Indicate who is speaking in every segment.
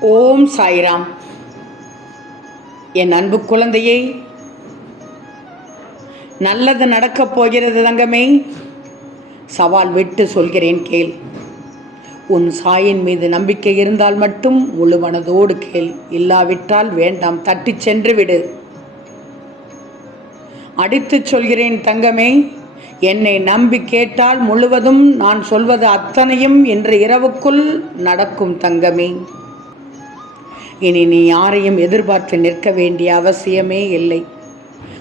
Speaker 1: ஓம் சாய்ராம். என் அன்பு குழந்தையே நல்லது நடக்கப் போகிறது தங்கமே. சவால் விட்டு சொல்கிறேன் கேள். உன் சாயின் மீது நம்பிக்கை இருந்தால் மட்டும் முழு மனதோடு கேள். இல்லாவிட்டால் வேண்டாம் தட்டிச் சென்று விடு. அடித்துச் சொல்கிறேன் தங்கமே என்னை நம்பி கேட்டால் முழுவதும் நான் சொல்வது அத்தனையும் இன்று இரவுக்குள் நடக்கும் தங்கமே. இனி நீ யாரையும் எதிர்பார்த்து நிற்க வேண்டிய அவசியமே இல்லை.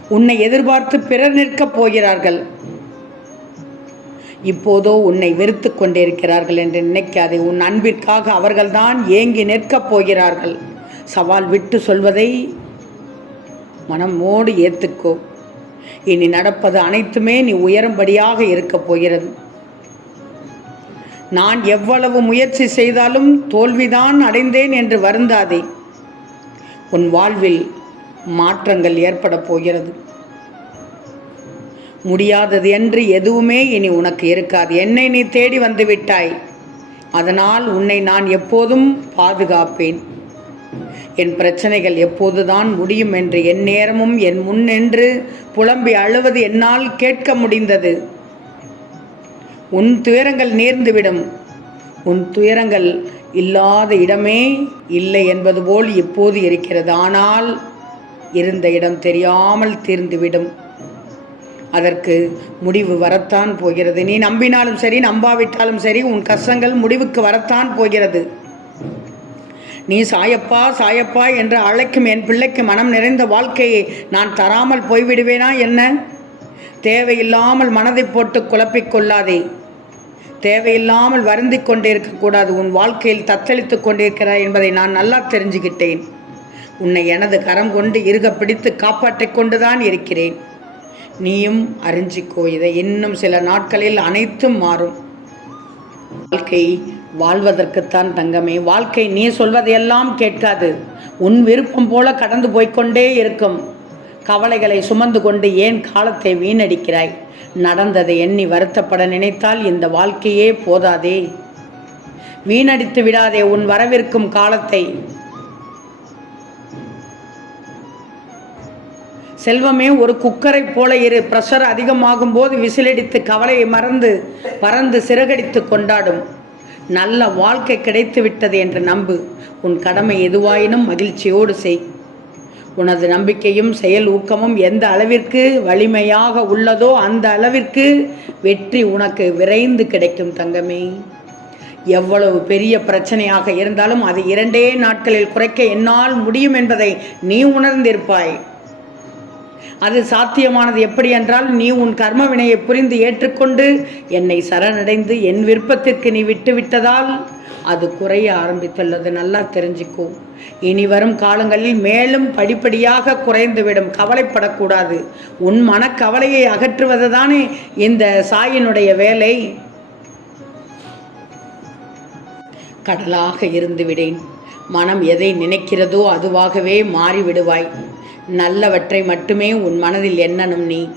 Speaker 1: உன்னை எதிர்பார்த்து பிறர் நிற்கப் போகிறார்கள். இப்போதோ உன்னை வெறுத்து கொண்டிருக்கிறார்கள் என்று நினைக்காதே. உன் அன்பிற்காக அவர்கள்தான் ஏங்கி நிற்கப் போகிறார்கள். சவால் விட்டு சொல்வதை மனமோடு ஏத்துக்கோ. இனி நடப்பது அனைத்துமே நீ உயரும்படியாக இருக்கப் போகிறது. நான் எவ்வளவு முயற்சி செய்தாலும் தோல்விதான் அடைந்தேன் என்று வருந்தாதே. உன் வாழ்வில் மாற்றங்கள் ஏற்பட போகிறது. முடியாதது என்று எதுவுமே இனி உனக்கு இருக்காது. என்னை நீ தேடி வந்து விட்டாய். அதனால் உன்னை நான் எப்போதும் பாதுகாப்பேன். என் பிரச்சனைகள் எப்போதுதான் முடியும் என்று என் நேரமும் என் முன் நின்று புலம்பி அழுவது என்னால் கேட்க முடிந்தது. உன் துயரங்கள் நேர்ந்துவிடும். உன் துயரங்கள் இல்லாத இடமே இல்லை என்பது போல் இப்போது இருக்கிறது. ஆனால் இருந்த இடம் தெரியாமல் தீர்ந்துவிடும். அதற்கு முடிவு வரத்தான் போகிறது. நீ நம்பினாலும் சரி நம்பாவிட்டாலும் சரி உன் கஷ்டங்கள் முடிவுக்கு வரத்தான் போகிறது. நீ சாயப்பா சாயப்பா என்று அழைக்கும் என் பிள்ளைக்கு மனம் நிறைந்த வாழ்க்கையை நான் தராமல் போய்விடுவேனா என்ன? தேவையில்லாமல் மனதை போட்டு குழப்பிக் கொள்ளாதே. தேவையில்லாமல் வருந்தி கொண்டே இருக்கக்கூடாது உன் வாழ்க்கையில் தத்தளித்து கொண்டிருக்கிறாய் என்பதை நான் நல்லா தெரிஞ்சுக்கிட்டேன் உன்னை எனது கரம் கொண்டு இறுக பிடித்து காப்பாற்றிக் கொண்டுதான் இருக்கிறேன். நீயும் அறிஞ்சிக்கோ இதை இன்னும் சில நாட்களில் அனைத்தும் மாறும். வாழ்க்கை வாழ்வதற்குத்தான் தங்கமே. வாழ்க்கை நீ சொல்வதையெல்லாம் கேட்காது. உன் விருப்பம் போல கடந்து போய்க்கொண்டே இருக்கும். கவலைகளை சுமந்து கொண்டு ஏன் காலத்தை வீணடிக்கிறாய்? நடந்ததை எண்ணி வருத்தப்பட நினைத்தால் இந்த வாழ்க்கையே போதாதே. வீணடித்து விடாதே உன் வரவிருக்கும் காலத்தை. செல்வமே ஒரு குக்கரை போல இரு. ப்ரெஷர் அதிகமாகும் போது விசிலடித்து கவலையை மறந்து பறந்து சிறகடித்து கொண்டாடும். நல்ல வாழ்க்கை கிடைத்து விட்டது என்று நம்பு. உன் கடமை எதுவாயினும் மகிழ்ச்சியோடு செய். உனது நம்பிக்கையும் செயல் ஊக்கமும் எந்த அளவிற்கு வலிமையாக உள்ளதோ அந்த அளவிற்கு வெற்றி உனக்கு விரைந்து கிடைக்கும் தங்கமே. எவ்வளவு பெரிய பிரச்சனையாக இருந்தாலும் அது இரண்டே நாட்களில் குறைக்க என்னால் முடியும் என்பதை நீ உணர்ந்திருப்பாய். அது சாத்தியமானது எப்படி என்றால் நீ உன் கர்ம வினையை புரிந்து ஏற்றுக்கொண்டு என்னை சரணடைந்து என் விருப்பத்திற்கு நீ விட்டுவிட்டதால் அது குறைய ஆரம்பித்துள்ளது. நல்லா தெரிஞ்சுக்கோ. இனி வரும் காலங்களில் மேலும் படிப்படியாக குறைந்துவிடும். கவலைப்படக்கூடாது. உன் மனக்கவலையை அகற்றுவது தானே இந்த சாயினுடைய வேலை. கடலாக இருந்து விடேன் மனம் எதை நினைக்கிறதோ அதுவாகவே மாறிவிடுவாய். நல்லவற்றை மட்டுமே உன் மனதில் எண்ணணும் நீ.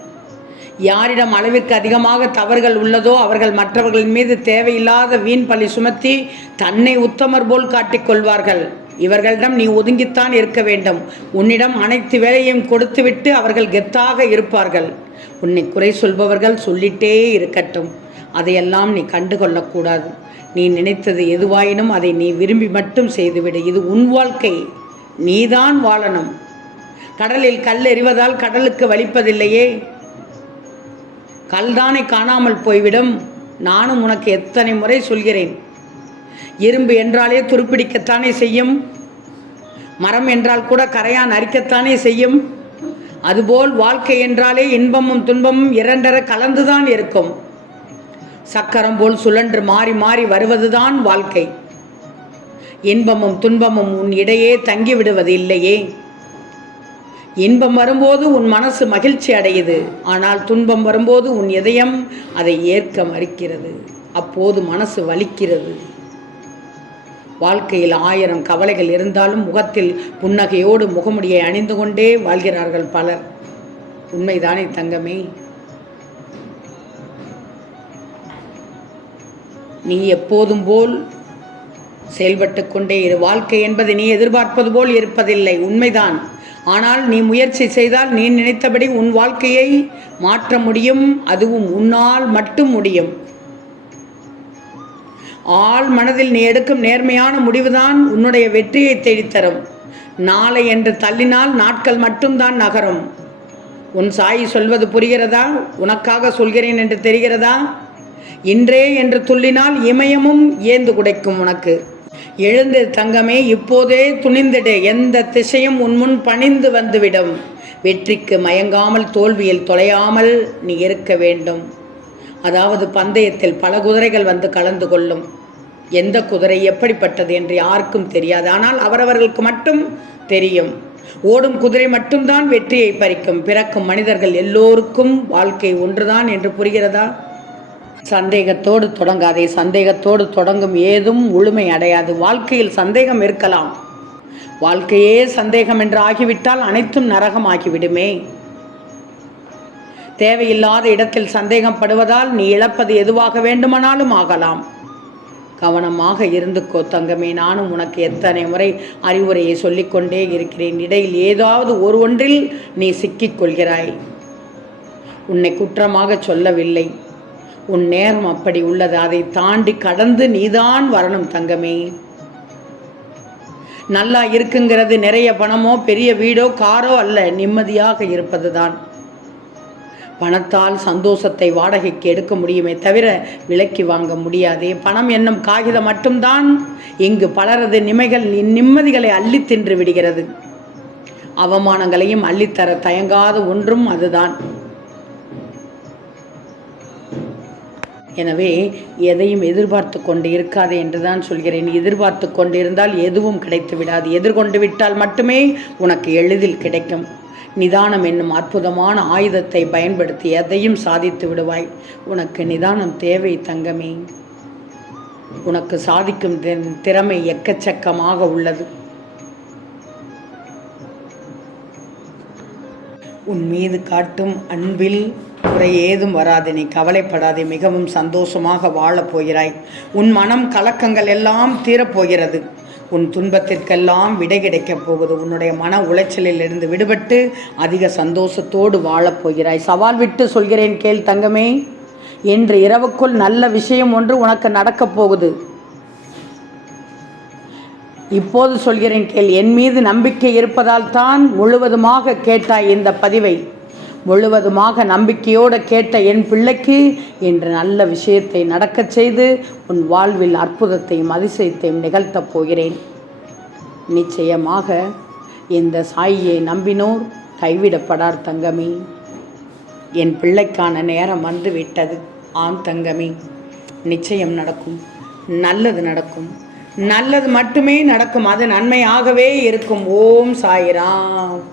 Speaker 1: யாரிடம் அளவிற்கு அதிகமாக தவறுகள் உள்ளதோ அவர்கள் மற்றவர்களின் மீது தேவையில்லாத வீண் பழி சுமத்தி தன்னை உத்தமர் போல் காட்டிக்கொள்வார்கள் இவர்களிடம் நீ ஒதுங்கித்தான் இருக்க வேண்டும். உன்னிடம் அனைத்து வேலையும் கொடுத்துவிட்டு அவர்கள் கெத்தாக இருப்பார்கள். உன்னை குறை சொல்பவர்கள் சொல்லிட்டே இருக்கட்டும். அதையெல்லாம் நீ கண்டுகொள்ளக்கூடாது. நீ நினைத்தது எதுவாயினும் அதை நீ விரும்பி மட்டும் செய்துவிடு. இது உன் வாழ்க்கை. நீதான் வாழணும். கடலில் கல் எறிவதால் கடலுக்கு வலிப்பதில்லையே. கல்தானே காணாமல் போய்விடும். நானும் உனக்கு எத்தனை முறை சொல்கிறேன். இரும்பு என்றாலே துருப்பிடிக்கத்தானே செய்யும். மரம் என்றால் கூட கரையான் அரிக்கத்தானே செய்யும். அதுபோல் வாழ்க்கை என்றாலே இன்பமும் துன்பமும் இரண்டர கலந்துதான் இருக்கும். சக்கரம் போல் சுழன்று மாறி மாறி வருவதுதான் வாழ்க்கை. இன்பமும் துன்பமும் உன் இடையே தங்கி விடுவது இல்லையே. இன்பம் வரும்போது உன் மனசு மகிழ்ச்சி அடையுது. ஆனால் துன்பம் வரும்போது உன் இதயம் அதை ஏற்க மறுக்கிறது. அப்போது மனசு வலிக்கிறது. வாழ்க்கையில் ஆயிரம் கவலைகள் இருந்தாலும் முகத்தில் புன்னகையோடு முகமுடியை அணிந்து கொண்டே வாழ்கிறார்கள் பலர். உண்மைதானே தங்கமே? நீ எப்போதும் போல் செயல்பட்டு கொண்டே இரு. வாழ்க்கை என்பது நீ எதிர்பார்ப்பது போல் இருப்பதில்லை. உண்மைதான். ஆனால் நீ முயற்சி செய்தால் நீ நினைத்தபடி உன் வாழ்க்கையை மாற்ற முடியும் அதுவும் உன்னால் மட்டும் முடியும். ஆள் மனதில் நீ எடுக்கும் நேர்மையான முடிவுதான் உன்னுடைய வெற்றியை தேடித்தரும். நாளை என்று தள்ளினால் நாட்கள் மட்டும்தான் நகரும். உன் சாயி சொல்வது புரிகிறதா? உனக்காக சொல்கிறேன் என்று தெரிகிறதா? இன்றே என்று துள்ளினால் இமயமும் ஏந்து குடைக்கும் உனக்கு. எழுந்து தங்கமே இப்போதே துணிந்திடு. எந்த திசையும் உன்முன் பணிந்து வந்துவிடும். வெற்றிக்கு மயங்காமல் தோல்வியில் தொலையாமல் நீ இருக்க வேண்டும். அதாவது பந்தயத்தில் பல குதிரைகள் வந்து கலந்து கொள்ளும். எந்த குதிரை எப்படிப்பட்டது என்று யாருக்கும் தெரியாது. ஆனால் அவரவர்களுக்கு மட்டும் தெரியும். ஓடும் குதிரை மட்டும்தான் வெற்றியை பறிக்கும். பிறக்கும் மனிதர்கள் எல்லோருக்கும் வாழ்க்கை ஒன்றுதான் என்று புரிகிறதா? சந்தேகத்தோடு தொடங்காதே. சந்தேகத்தோடு தொடங்கும் ஏதும் முழுமை அடையாது. வாழ்க்கையில் சந்தேகம் இருக்கலாம். வாழ்க்கையே சந்தேகம் என்று ஆகிவிட்டால் அனைத்தும் நரகம் ஆகிவிடுமே தேவையில்லாத இடத்தில் சந்தேகப்படுவதால் நீ இழப்பது எதுவாக வேண்டுமானாலும் ஆகலாம். கவனமாக இருந்துக்கோ தங்கமே. நானும் உனக்கு எத்தனை முறை அறிவுரையை சொல்லிக்கொண்டே இருக்கிறேன். இடையில் ஏதாவது ஒரு ஒன்றில் நீ சிக்கிக் கொள்கிறாய். உன்னை குற்றமாக சொல்லவில்லை. உன் நேரம் அப்படி உள்ளது. அதை தாண்டி கடந்து நீதான் வரணும் தங்கமே. நல்லா இருக்குங்கிறது நிறைய பணமோ பெரிய வீடோ காரோ அல்ல. நிம்மதியாக இருப்பதுதான். பணத்தால் சந்தோஷத்தை வாடகைக்கு எடுக்க முடியுமே தவிர விலைக்கு வாங்க முடியாதே. பணம் என்னும் காகிதம் மட்டும்தான். இங்கு பலரது நிமைகள் நிம்மதிகளை அள்ளி தின்று விடுகிறது. அவமானங்களையும் அள்ளித்தர தயங்காத ஒன்றும் அதுதான். எனவே எதையும் எதிர்பார்த்து கொண்டு இருக்காது என்று தான் சொல்கிறேன். எதிர்பார்த்து கொண்டிருந்தால் எதுவும் கிடைத்து விடாது. எதிர்கொண்டு விட்டால் மட்டுமே உனக்கு எளிதில் கிடைக்கும். நிதானம் என்னும் அற்புதமான ஆயுதத்தை பயன்படுத்தி எதையும் சாதித்து விடுவாய். உனக்கு நிதானம் தேவை தங்கமே. உனக்கு சாதிக்கும் திறமை எக்கச்சக்கமாக உள்ளது. உன் மீது காட்டும் அன்பில் குறை ஏதும் வராது நீ கவலைப்படாதே மிகவும் சந்தோஷமாக வாழப் போகிறாய். உன் மனம் கலக்கங்கள் எல்லாம் தீரப்போகிறது. உன் துன்பத்திற்கெல்லாம் விடை கிடைக்கப் போகுது. உன்னுடைய மன உளைச்சலில் இருந்து விடுபட்டு அதிக சந்தோஷத்தோடு வாழப் போகிறாய். சவால் விட்டு சொல்கிறேன் கேள் தங்கமே. இன்று இரவுக்குள் நல்ல விஷயம் ஒன்று உனக்கு நடக்கப் போகுது. இப்போது சொல்கிறேன் கேள். என் மீது நம்பிக்கை இருப்பதால் தான் முழுவதுமாக கேட்டாய் இந்த பதிவை. முழுவதுமாக நம்பிக்கையோடு கேட்ட என் பிள்ளைக்கு இன்று நல்ல விஷயத்தை நடக்கச் செய்து உன் வாழ்வில் அற்புதத்தையும் அதிசயத்தையும் நிகழ்த்தப் போகிறேன். நிச்சயமாக இந்த சாயியை நம்பினோர் கைவிடப்படார் தங்கமி. என் பிள்ளைக்கான நேரம் வந்து விட்டது ஆம் தங்கமி. நிச்சயம் நடக்கும். நல்லது நடக்கும். நல்லது மட்டுமே நடக்கும். அது நன்மையாகவே இருக்கும். ஓம் சாயிராம்.